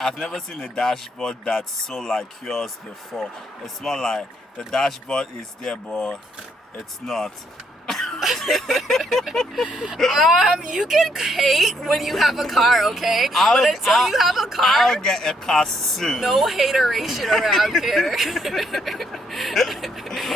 I've never seen a dashboard that's so like yours before. It's more like the dashboard is there, but it's not. You can hate when you have a car, okay? But until you have a car, I'll get a car soon. no hateration around here.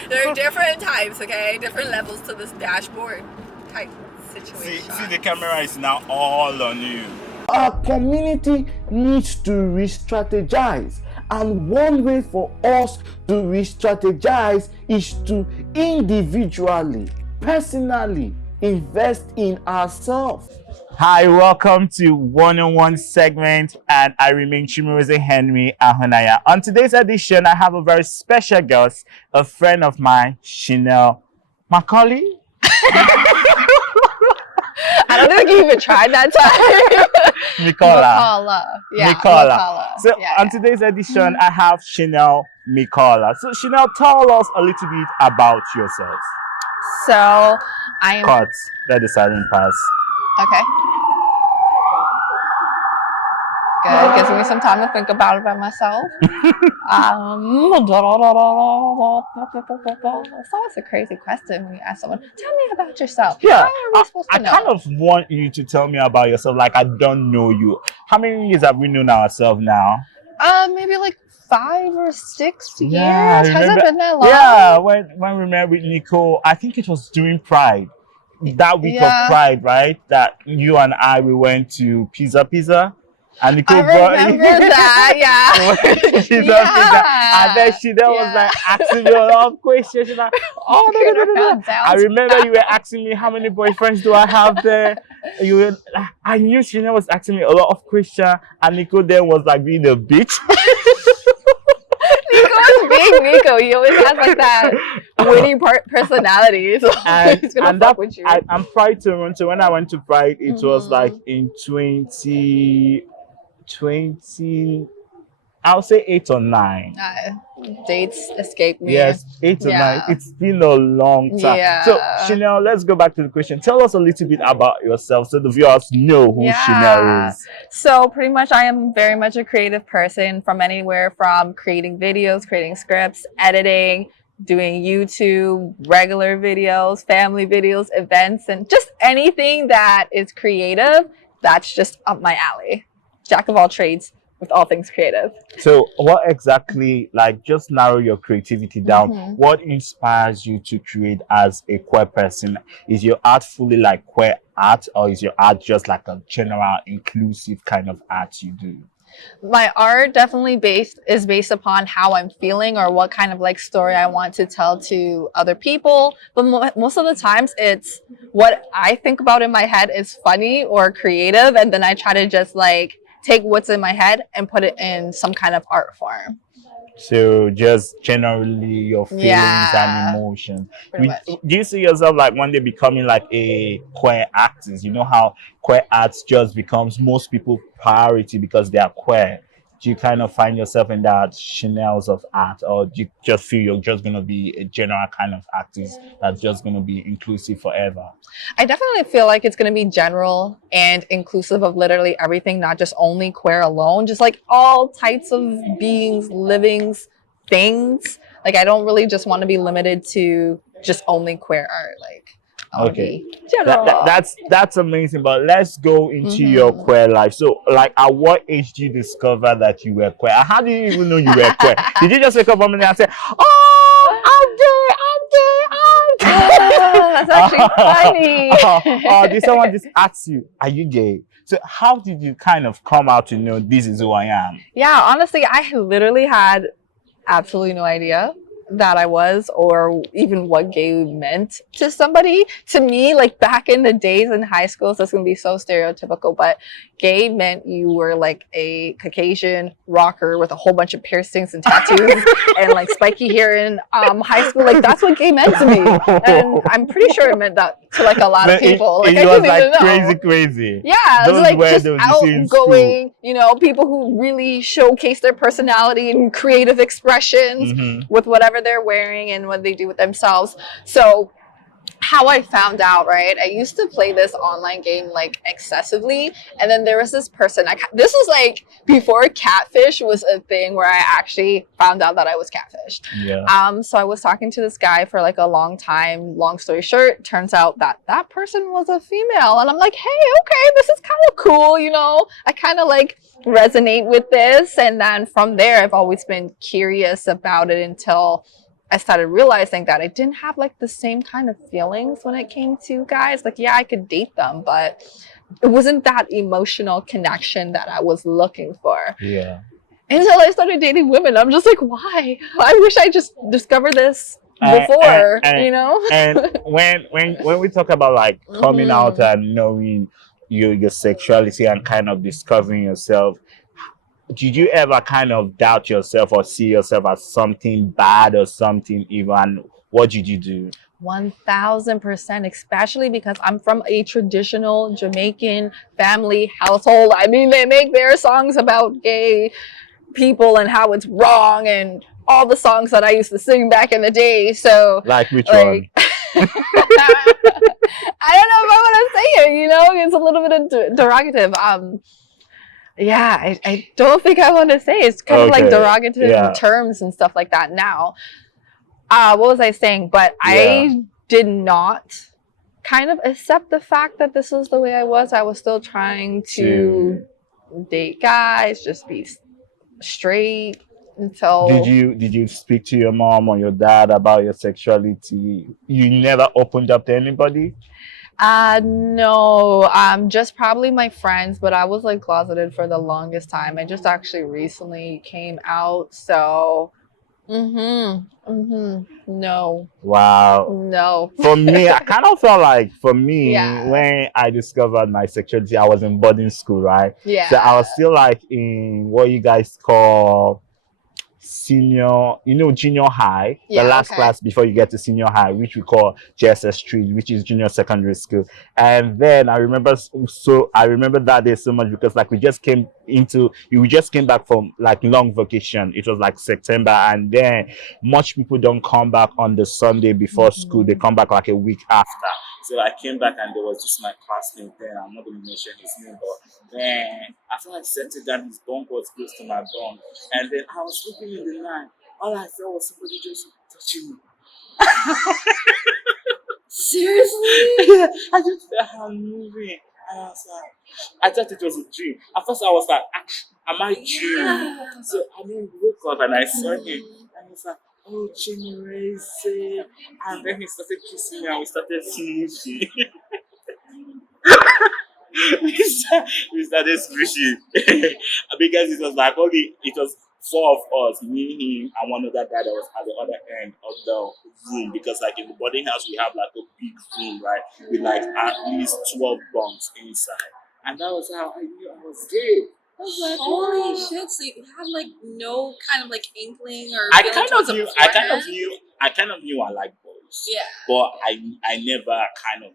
There are different types, okay? Different levels to this dashboard type situation. See, the camera is now all on you. Our community needs to re-strategize, and one way for us to re-strategize is to individually, personally invest in ourselves. Hi, welcome to one-on-one segment, and I remain Chimureze Henry Ahonaya. On today's edition, I have a very special guest, a friend of mine, Shinell. Mccalla? I don't think you even tried that time. Mccalla. Yeah, Mccalla. So yeah, on today's edition, I have Shinell Mccalla. So Shinell, tell us a little bit about yourself. So I am Cut. Let the siren pass. okay. Good. Gives me some time to think about it by myself. It's always a crazy question when you ask someone, tell me about yourself. Yeah, How are we supposed to know? kind of want you to tell me about yourself. Like, I don't know you. How many years have we known ourselves now? Maybe like 5 or 6 years. I Has it remember- been that long? Yeah, when we met with Nicole, I think it was during Pride. That week of Yeah. Pride, right? That you and we went to Pizza. And I Nicole brought remember that, yeah. Pizza. Yeah. And then she was Yeah. like asking me a lot of questions. She's like, oh, no. Down I remember you were asking me how many boyfriends do I have there. I knew Shinell was asking me a lot of questions, and Nico then was like being a bitch. Nico's big Nico. He always has like that witty personality. So he's gonna fuck with you. I'm Pride Toronto. When I went to Pride, it was Mhm. like in 2020. I'll say 8 or 9. Dates escape me. Yes, 8 or Yeah. 9. It's been a long time. Yeah. So, Shinell, let's go back to the question. Tell us a little bit about yourself so the viewers know who Shinell is. So pretty much I am very much a creative person, from anywhere from creating videos, creating scripts, editing, doing YouTube, regular videos, family videos, events, and just anything that is creative. That's just up my alley. Jack of all trades with all things creative. So, what exactly, like, just narrow your creativity down. Mhm. What inspires you to create as a queer person? Is your art fully like queer art, or is your art just like a general inclusive kind of art you do? My art definitely is based upon how I'm feeling or what kind of like story I want to tell to other people. But most of the times it's what I think about in my head is funny or creative, and then I try to just like take what's in my head and put it in some kind of art form. So, just generally your feelings Yeah. and emotions. Pretty much. Do you see yourself like one day becoming like a queer artist? You know how queer arts just becomes most people's priority because they are queer. Do you kind of find yourself in that Chanels of art, or do you just feel you're just going to be a general kind of artist that's just going to be inclusive forever? I definitely feel like it's going to be general and inclusive of literally everything, not just only queer alone, just like all types of beings, livings, things. Like I don't really just want to be limited to just only queer art. Like I wanna Okay. be general. That's amazing. But let's go into Mhm. your queer life. So, like, at what age did you discover that you were queer? How do you even know you were queer? Did you just wake up one minute and say, "Oh, I'm gay"? That's actually funny. Did someone just ask you, "Are you gay?" So, how did you kind of come out to know this is who I am? Yeah, honestly, I literally had absolutely no idea that I was, or even what gay meant to somebody. To me, like back in the days in high school, so it's gonna be so stereotypical, but gay meant you were like a Caucasian rocker with a whole bunch of piercings and tattoos and like spiky hair in high school. Like that's what gay meant to me, and I'm pretty sure it meant that to like a lot of But people. it I was didn't like even know. crazy. Yeah, it Those was like were just those you see in school. outgoing, you know, people who really showcase their personality and creative expressions Mhm. with whatever they're wearing and what they do with themselves. So how I found out, right? I used to play this online game like excessively, and then there was this person. This was like before catfish was a thing where I actually found out that I was catfished. Yeah. So I was talking to this guy for like a long time. Long story short, turns out that that person was a female, and I'm like, hey, okay, this is kind of cool, you know. I kind of like resonate with this, and then from there, I've always been curious about it until I started realizing that I didn't have like the same kind of feelings when it came to guys. Like, yeah, I could date them, but it wasn't that emotional connection that I was looking for. Yeah. Until I started dating women. I'm just like, why? I wish I just discovered this before, you know? And when we talk about like coming out and knowing your sexuality and kind of discovering yourself, did you ever kind of doubt yourself or see yourself as something bad or something evil? And what did you do? 1000%, especially because I'm from a traditional Jamaican family household. I mean, they make their songs about gay people and how it's wrong and all the songs that I used to sing back in the day. So, like which one? I don't know if I want to say it, you know, it's a little bit of derogative. Yeah, I don't think I want to say it. It's kind of like derogative terms and stuff like that now. What was I saying? But I did not kind of accept the fact that this was the way I was. I was still trying to date guys, just be straight until. Did you speak to your mom or your dad about your sexuality? You never opened up to anybody? No, just probably my friends, but I was like closeted for the longest time. I just actually recently came out, so no. Wow. No. For me, I kind of felt like when I discovered my sexuality, I was in boarding school, right? Yeah. So I was still like in what you guys call senior, junior high, the last class before you get to senior high, which we call JSS3, which is junior secondary school. And then I remember that day so much because like we just came back from like long vacation. It was like September, and then much people don't come back on the Sunday before school. They come back like a week after. So I came back and there was just my classmate there. I'm not going to mention his name, but then after I settled down, his bunk was close to my bunk. And then I was sleeping in the night. All I felt was somebody just touching me. Seriously? Yeah, I just felt her moving. And I was like, I thought it was a dream. At first I was like, am I dreaming? So I then woke up and I saw him. And I was like, oh, Chineraise. And then he started kissing me and we started squishing. we started squishing. Because it was four of us, me, him, and one other guy that was at the other end of the room. Because like in the boarding house we have like a big room, right? With like at least 12 bunks inside. And that was how I knew I was gay. I was like, holy shit! So you had like no kind of like inkling or I kind of knew I liked boys. Yeah. But I never kind of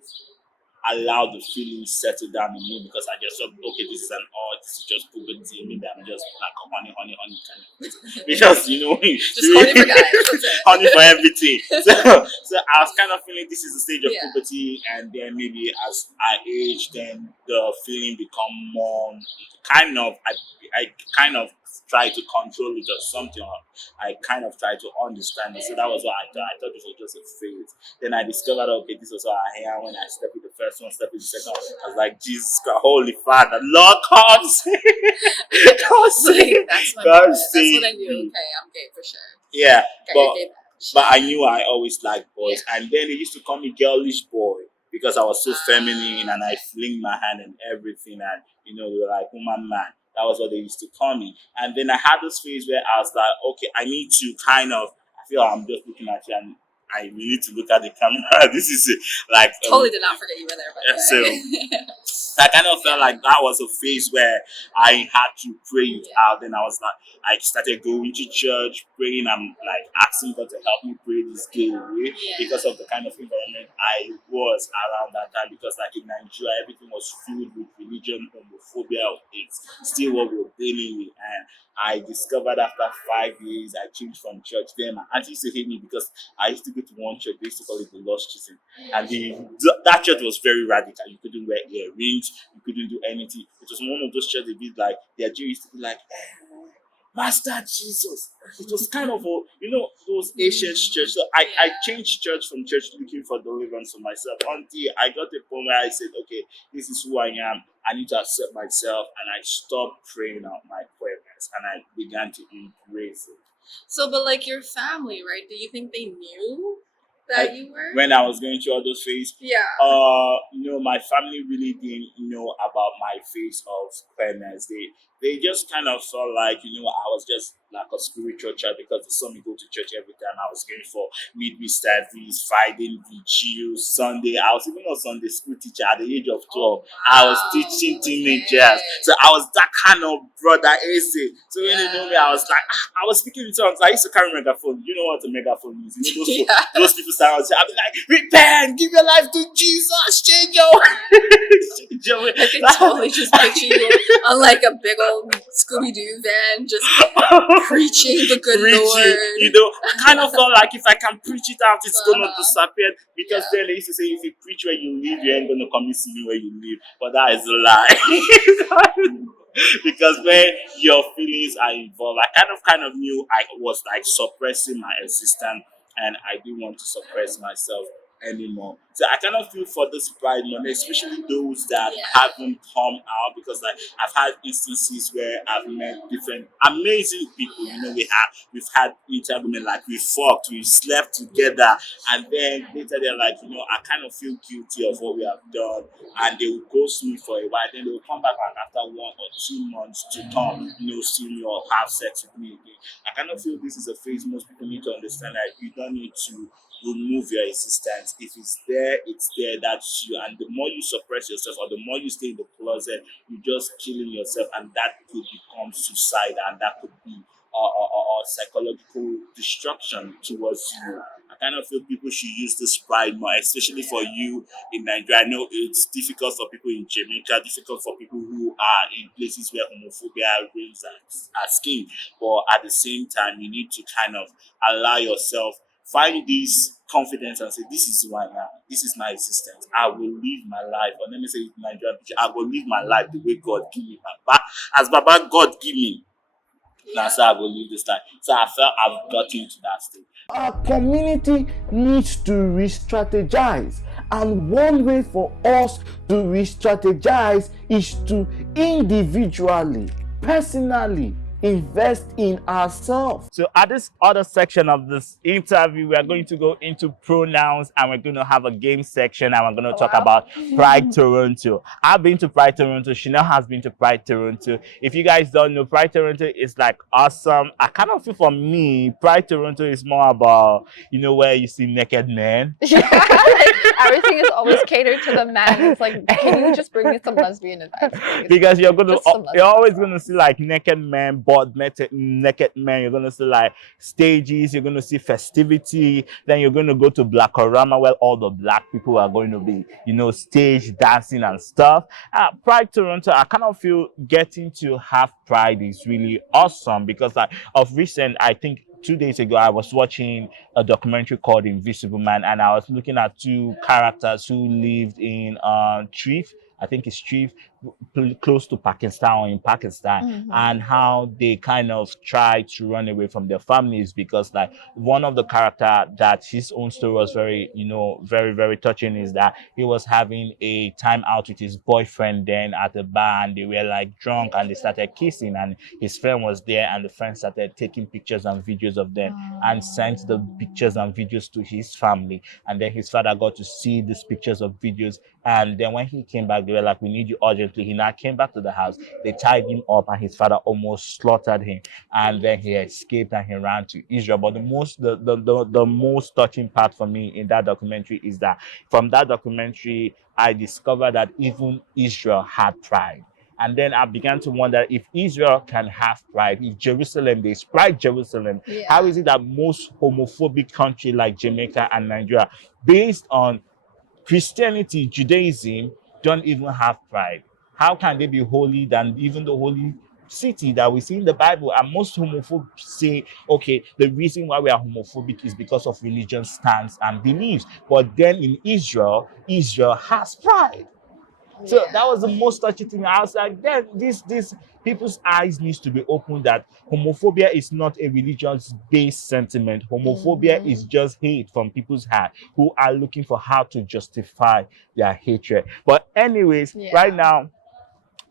allowed the feelings settle down in me because I just thought, okay, this is just puberty. Maybe I'm just like a honey kind of because just horny for guys. Honey for everything. So I was kind of feeling this is the stage of puberty, and then maybe as I age, then the feeling become more kind of. I kind of try to control it or something. Or I kind of try to understand it. So that was what I thought. I thought this was just a phase. Then I discovered, okay, this was what I am. When I stepped with the first one, stepped with the second one, I was like, Jesus Christ, Holy Father, Lord, God save. God save. That's what I knew. Okay, I'm gay for sure. Yeah, okay, but I knew I always liked boys. Yeah. And then they used to call me girlish boy because I was so feminine and I fling my hand and everything. And, they were like, woman, man. That was what they used to call me. And then I had this phase where I was like, okay, I need to I feel like I'm just looking at you and I need to look at the camera. This is like... totally did not forget you were there. But so I kind of felt like that was a phase where I had to pray it out. Then I was like, I started going to church, praying and like asking God to help me pray this gay away because of the kind of environment I was around that time. Because like in Nigeria, everything was filled with religion, homophobia, it's still what we were dealing with. And I discovered after 5 years, I changed from church. Then my auntie used to hate me because I used to go go to one church, they used to call it the Lost Chisholm. And that church was very radical. You couldn't wear earrings, you couldn't do anything. It was one of those churches they did like, their Jew used to be like, Master Jesus. It was kind of those ancient church. So I changed church from church looking for deliverance for myself until I got a point where I said, okay, this is who I am. I need to accept myself, and I stopped praying out my queerness and I began to embrace it. So, but like your family, right? Do you think they knew that you were? When I was going through all those phases, yeah. My family really didn't know about my phase of queerness. They just kind of felt like, I was just like a spiritual child because they saw me go to church every time. I was going for midweek service, Friday vigil, Sunday. I was even a Sunday school teacher at the age of 12. Wow. I was teaching teenagers. So I was that kind of brother, AC. So when they know me, I was like, I was speaking in tongues. I used to carry a megaphone. You know what a megaphone is? Those people stand out. I'll be like, repent, give your life to Jesus, change your I can totally just picture you on like a big old Scooby-Doo van just preaching the good Lord. I kind of felt like if I can preach it out, it's going to disappear. Because then they used to say, if you preach where you live, you ain't going to come and see me where you live. But that is a lie. Because when your feelings are involved, I kind of knew I was like suppressing my existence, and I didn't want to suppress myself anymore. So I kind of feel for this pride money, especially those that haven't come out, because like I've had instances where I've met different amazing people. We've had interagreement, like we fought, we slept together, and then later they're like, I kind of feel guilty of what we have done, and they will ghost me for a while. Then they will come back after 1 or 2 months to come, see me or have sex with me again. I kind of feel this is a phase most people need to understand that you don't need to remove your existence. If it's there, it's there. That's you. And the more you suppress yourself, or the more you stay in the closet, you're just killing yourself, and that could become suicide, and that could be psychological destruction towards you. I kind of feel people should use this pride more, especially for you in Nigeria. I know it's difficult for people in Jamaica, difficult for people who are in places where homophobia reigns as king. But at the same time, you need to kind of allow yourself, find this confidence and say, this is who I am. This is my existence. I will live my life. Or let me say it in Nigerian, I will live my life the way God give me. As Baba God give me. That's how I will live this life. So I felt I've gotten to that stage. Our community needs to re-strategize, and one way for us to re-strategize is to individually, personally invest in ourselves. So at this other section of this interview, we are going to go into pronouns, and we're going to have a game section, and we're going to talk about Pride Toronto. I've been to Pride Toronto. Shinell has been to Pride Toronto. If you guys don't know, Pride Toronto is like awesome. I kind of feel for me, Pride Toronto is more about, where you see naked men. Everything is always catered to the men. It's like, can you just bring me some lesbian advice, please? Because you're always gonna see like naked men, naked men. You're gonna see like stages. You're gonna see festivity. Then you're gonna go to Blackorama where all the black people are going to be, stage dancing and stuff. Pride Toronto, I kind of feel getting to have Pride is really awesome, because of recent, I think 2 days ago, I was watching a documentary called Invisible Man, and I was looking at 2 characters who lived in Trif. I think it's Trif, close to Pakistan, or in Pakistan, and how they kind of try to run away from their families, because like one of the character that his own story was very, very, very touching, is that he was having a time out with his boyfriend then at the bar, and they were like drunk and they started kissing, and his friend was there, and the friend started taking pictures and videos of them and sent the pictures and videos to his family, and then his father got to see these pictures of videos, and then when he came back, they were like, we need you urgently. He now came back to the house. They tied him up, and his father almost slaughtered him. And then he escaped and he ran to Israel. But the most touching part for me in that documentary is that from that documentary, I discovered that even Israel had pride. And then I began to wonder, if Israel can have pride, if Jerusalem, there's pride Jerusalem, how is it that most homophobic countries like Jamaica and Nigeria, based on Christianity, Judaism, don't even have pride? How can they be holy than even the Holy city that we see in the Bible. And most homophobes say, okay, the reason why we are homophobic is because of religion stance and beliefs. But then in Israel, Israel has pride. So that was the most touching thing. I was like, then this people's eyes needs to be opened that homophobia is not a religious-based sentiment. Homophobia is just hate from people's heart who are looking for how to justify their hatred. But anyways, right now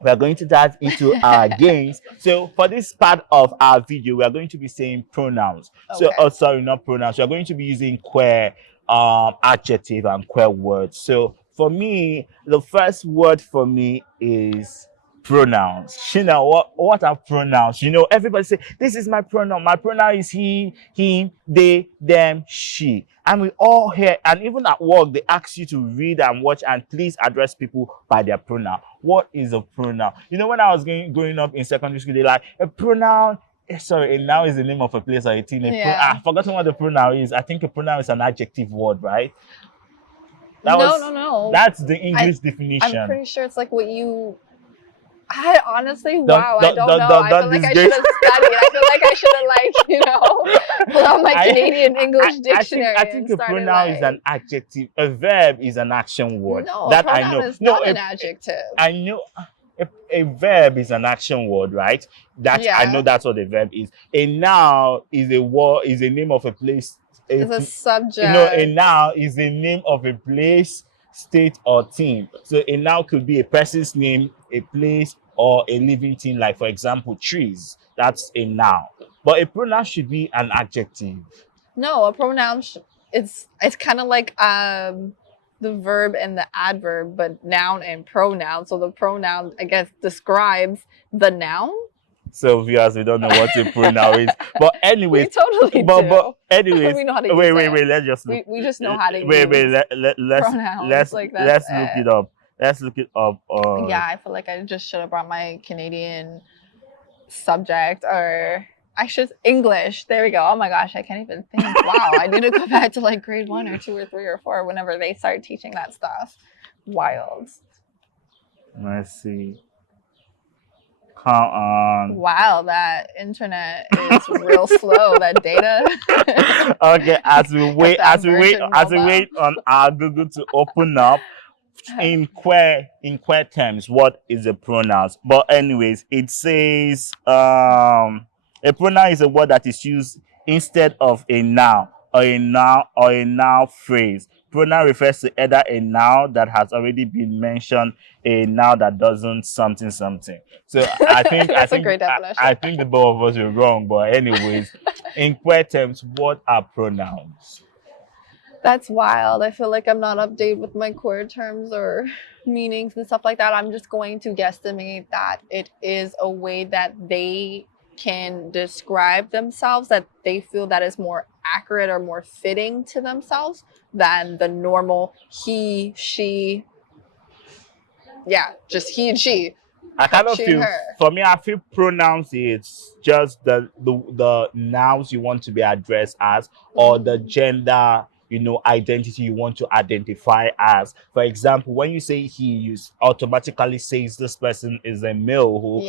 we are going to dive into our games. So for this part of our video, we are going to be saying pronouns. So, oh, sorry, not pronouns. We are going to be using queer adjective and queer words. So for me, the first word for me is pronouns. Shinell, what are pronouns? You know, everybody say, this is my pronoun. My pronoun is he, him, they, them, she. And we all hear, and even at work, they ask you to read and watch and please address people by their pronoun. What is a pronoun? You know, when I was growing up in secondary school, they like, a pronoun, sorry, a noun is the name of a place or a thing. I've forgotten what the pronoun is. I think a pronoun is an adjective word, right? No. That's the English definition. I'm pretty sure it's like what you. I honestly, I don't know. I feel like I should have studied. I feel like I should have, pulled out my Canadian English dictionary. I think a pronoun is an adjective. A verb is an action word. No, that pronoun I know. is not an adjective. I know. A verb is an action word, right? I know that's what a verb is. A noun is a word, is a name of a place. It's a subject. A noun is the name of a place, state, or thing. So a noun could be a person's name, a place, or a living thing. Like for example, trees. That's a noun. But a pronoun should be an adjective. No, a pronoun. It's kind of like the verb and the adverb, but noun and pronoun. So the pronoun, I guess, describes the noun. So viewers, we don't know what a pronoun is. But anyways, we totally do. But anyways, we know how to use wait. Let's just we just know how to use pronouns. Let's look it up. Let's look it up. Yeah, I feel like I just should have brought my Canadian subject, or I should English. There we go. Oh my gosh, I can't even think. Wow, I need to go back to like grade 1 or 2 or 3 or 4 whenever they start teaching that stuff. Wild. Let's see. Come on. Wow, that internet is real slow. That data. Okay, as we wait on our Google to open up. In queer terms, what is a pronouns? But anyways, it says a pronoun is a word that is used instead of a noun or a noun phrase. Pronoun refers to either a noun that has already been mentioned, a noun that doesn't something. So I think That's a great definition. I think the both of us were wrong, but anyways, in queer terms, what are pronouns? That's wild. I feel like I'm not updated with my queer terms or meanings and stuff like that. I'm just going to guesstimate that it is a way that they can describe themselves, that they feel that is more accurate or more fitting to themselves than the normal he, she. Yeah, just he and she. I kind of feel, for me, I feel pronouns is just the nouns you want to be addressed as, or the gender, identity you want to identify as. For example, when you say he, you automatically says this person is a male who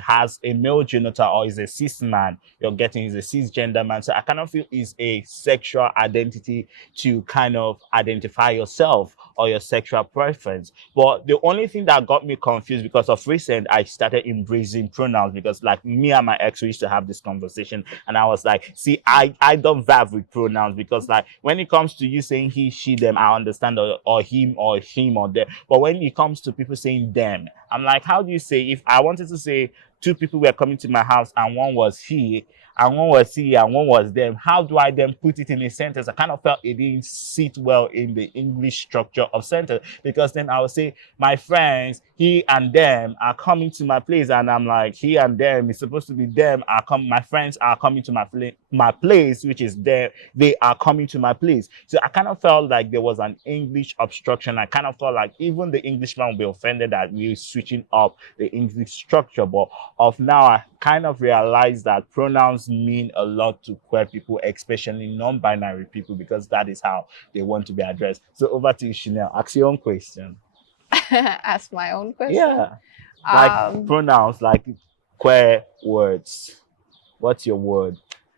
has a male genital, or is a cis man. You're getting is a cisgender man. So I kind of feel is a sexual identity to kind of identify yourself or your sexual preference. But the only thing that got me confused, because of recent, I started embracing pronouns, because like me and my ex, we used to have this conversation, and I was like, see, I don't vibe with pronouns, because like when it comes to you saying he, she, them, I understand, or him or them. But when it comes to people saying them, I'm like, how do you say, if I wanted to say 2 people were coming to my house and one was he and one was he and one was them, how do I then put it in a sentence? I kind of felt it didn't sit well in the English structure of sentence, because then I would say my friends, he and them are coming to my place, and I'm like, he and them is supposed to be them are coming, my friends are coming to my place, which is them, they are coming to my place. So I kind of felt like there was an English obstruction. I kind of felt like even the Englishman would be offended that we're switching up the English structure. But of now, I kind of realized that pronouns mean a lot to queer people, especially non-binary people, because that is how they want to be addressed. So over to you, Shinell. Ask your own question. Ask my own question? Yeah. Like pronouns, like queer words. What's your word?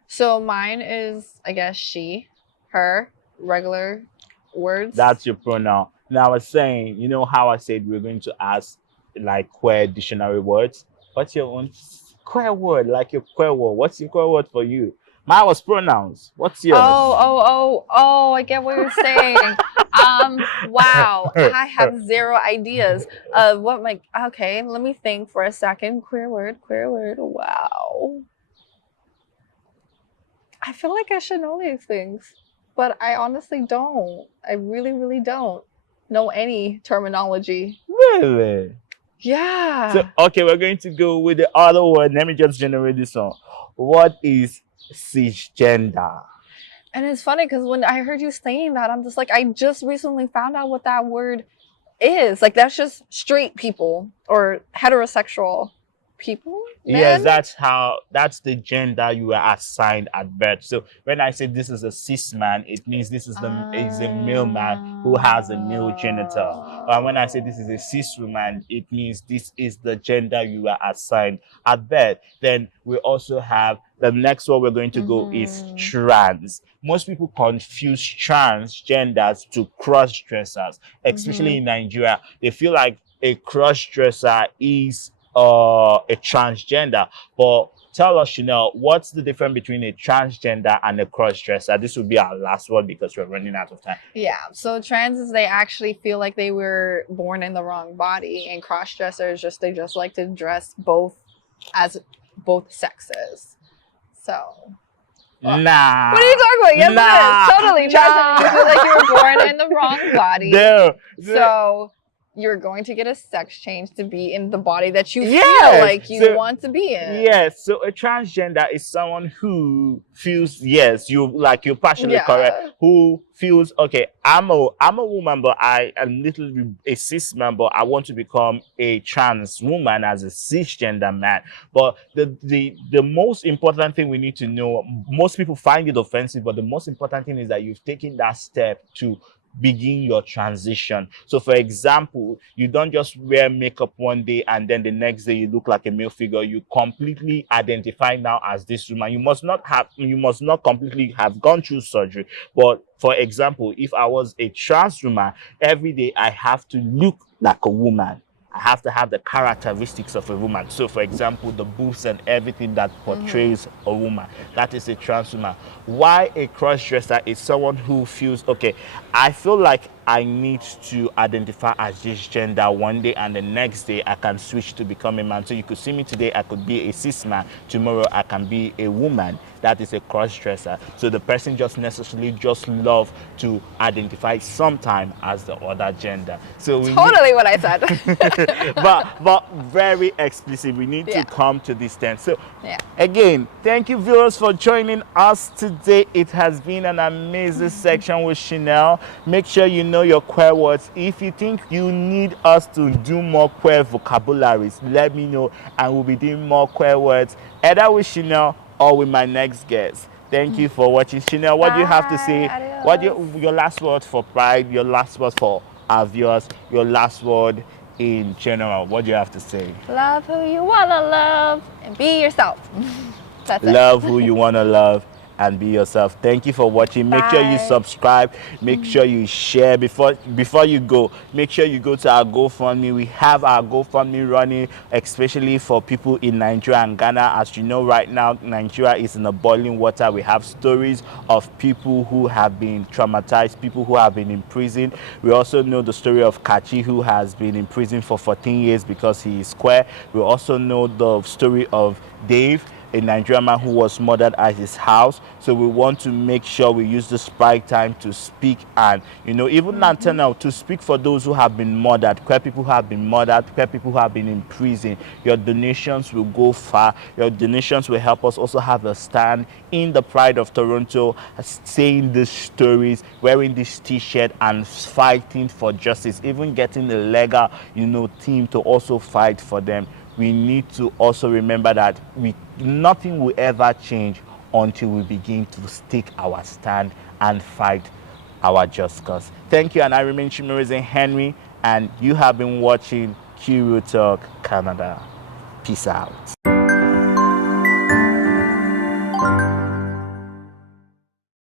So mine is, I guess, she, her, regular words. That's your pronoun. Now I was saying, you know how I said we're going to ask like queer dictionary words? What's your own queer word? Like your queer word. What's your queer word for you? Mine was pronouns. What's yours? Oh, I get what you're saying. Wow. I have zero ideas of what my, okay, let me think for a second. Queer word. Wow. I feel like I should know these things, but I honestly don't. I really don't know any terminology. Really? Yeah. So okay, we're going to go with the other word. Let me just generate this one. What is cisgender? And it's funny because when I heard you saying that, I'm just like, I just recently found out what that word is. Like, that's just straight people or heterosexual people. Yes, Men? that's the gender you were assigned at birth. So when I say this is a cis man, it means this is a male man who has a male genital. And when I say this is a cis woman, it means this is the gender you were assigned at birth. Then we also have the next one we're going to go is trans. Most people confuse transgenders to cross dressers, especially in Nigeria. They feel like a cross dresser is a transgender. But tell us, Shinell, what's the difference between a transgender and a cross-dresser? This will be our last one because we're running out of time. Yeah. So trans is they actually feel like they were born in the wrong body, and cross-dressers they just like to dress both as both sexes. So. Nah. What are you talking about? Yes, nah, it is. Totally. Trans, you feel like you were born in the wrong body. No. So you're going to get a sex change to be in the body that you Yes. feel like you want to be in. Yes. So a transgender is someone who feels, yes, you're partially correct, who feels, okay, I'm a woman, but I am literally a cis man, but I want to become a trans woman as a cisgender man. But the most important thing we need to know, most people find it offensive, but the most important thing is that you've taken that step to begin your transition. So for example, you don't just wear makeup one day and then the next day you look like a male figure. You completely identify now as this woman. You must not completely have gone through surgery. But for example, if I was a trans woman, every day I have to look like a woman. I have to have the characteristics of a woman. So for example, the boobs and everything that portrays a woman, that is a trans woman. Why a cross-dresser is someone who feels, okay, I feel like I need to identify as this gender one day and the next day I can switch to become a man. So you could see me today, I could be a cis man. Tomorrow I can be a woman. That is a cross-dresser. So the person just necessarily just love to identify sometime as the other gender. So we Totally what I said. but very explicit. We need to come to this stand. So again, thank you viewers for joining us today. It has been an amazing section with Shinell. Make sure you know your queer words. If you think you need us to do more queer vocabularies, let me know and we'll be doing more queer words either with Shinell or with my next guest. Thank you for watching. Shinell, what do you have to say? Adios. What your last word for Pride, your last word for our viewers, your last word in general? What do you have to say? Love who you wanna love and be yourself. That's it. Love who you wanna love and be yourself. Thank you for watching. Make sure you subscribe. Make sure you share. Before you go, make sure you go to our GoFundMe. We have our GoFundMe running, especially for people in Nigeria and Ghana. As you know, right now Nigeria is in the boiling water. We have stories of people who have been traumatized, people who have been in prison. We also know the story of Kachi, who has been in prison for 14 years because he is queer. We also know the story of Dave, a Nigerian man who was murdered at his house. So we want to make sure we use the Sprite time to speak and, even Nathaniel, to speak for those who have been murdered, queer people who have been murdered, queer people who have been in prison. Your donations will go far. Your donations will help us also have a stand in the Pride of Toronto, saying these stories, wearing this t-shirt and fighting for justice, even getting a legal, team to also fight for them. We need to also remember that nothing will ever change until we begin to take our stand and fight our just cause. Thank you, and I remain Chimerize Henry, and you have been watching Q Talk Canada. Peace out.